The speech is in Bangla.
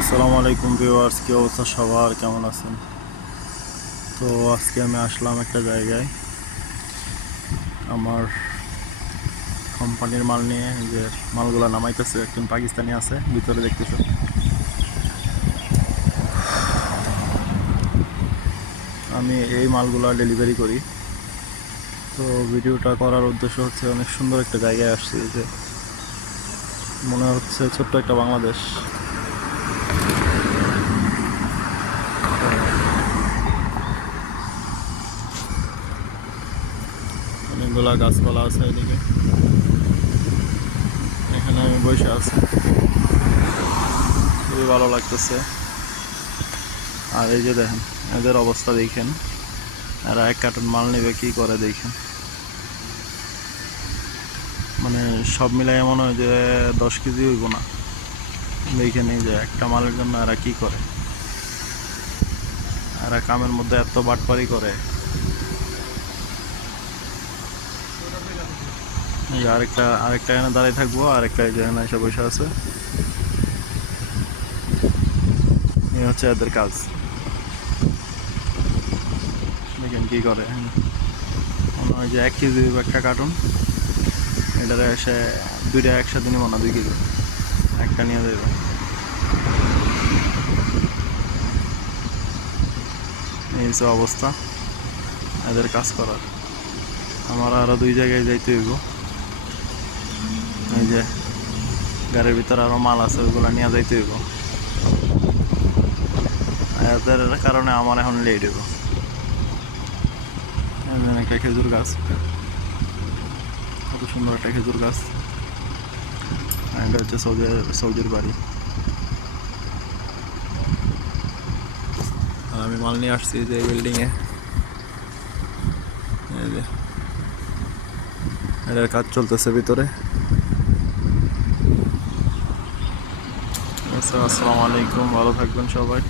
আসসালামু আলাইকুম ভিউয়ার্স, কি অবস্থা সবার, কেমন আছেন? তো আজকে আমি আসলাম একটা জায়গায় আমার কোম্পানির মাল নিয়ে। যে মালগুলা নামাইতেছে, একজন পাকিস্তানি আছে ভিতরে, দেখতেছো। আমি এই মালগুলা ডেলিভারি করি। তো ভিডিওটা করার উদ্দেশ্য হচ্ছে, অনেক সুন্দর একটা জায়গায় আসছি, যে মনে হচ্ছে ছোট্ট একটা বাংলাদেশ। অনেকগুলা গাছপালা আছে এদিকে। এখানে আমি বসে আছি, খুবই ভালো লাগতেছে। আর এই যে দেখেন, এদের অবস্থা দেখেন। এরা এক কার্টন মাল নেবে কি করে দেখেন। মানে সব মিলাই মনে হয় যে 10 কেজি হইব না। দেখেন এই যে একটা মালের জন্য এরা কি করে। এরা কামের মধ্যে এত বাটপারি করে। এই যে আরেকটা এখানে দাঁড়িয়ে থাকবো, আরেকটা এই যে এখানে এসে বসে আছে। এই হচ্ছে এদের কাজ। দেখেন কি করে। মনে হয় যে 1 কেজি হইব একটা কার্টুন। এটারে এসে দুইটা একসাথে নিব না, 2 কেজি একটা নিয়ে যাবে। এই হচ্ছে অবস্থা এদের কাজ করার। আমার আরো 2 জায়গায় যাইতে হইব। এই যে গাড়ির ভিতরে আরো মাল আছে, ওইগুলো নিয়ে যাইতে হইব। এদের কারণে আমার এখন লেট হইব। একটা খেজুর গাছ, কত সুন্দর একটা খেজুর গাছ। এটা হচ্ছে সৌদির বাড়ি। আর আমি মাল নিয়ে আসছি যে বিল্ডিংয়ে। এই যে এটার কাজ চলতেছে ভিতরে। আচ্ছা, আসসালামু আলাইকুম, ভালো থাকবেন সবাই।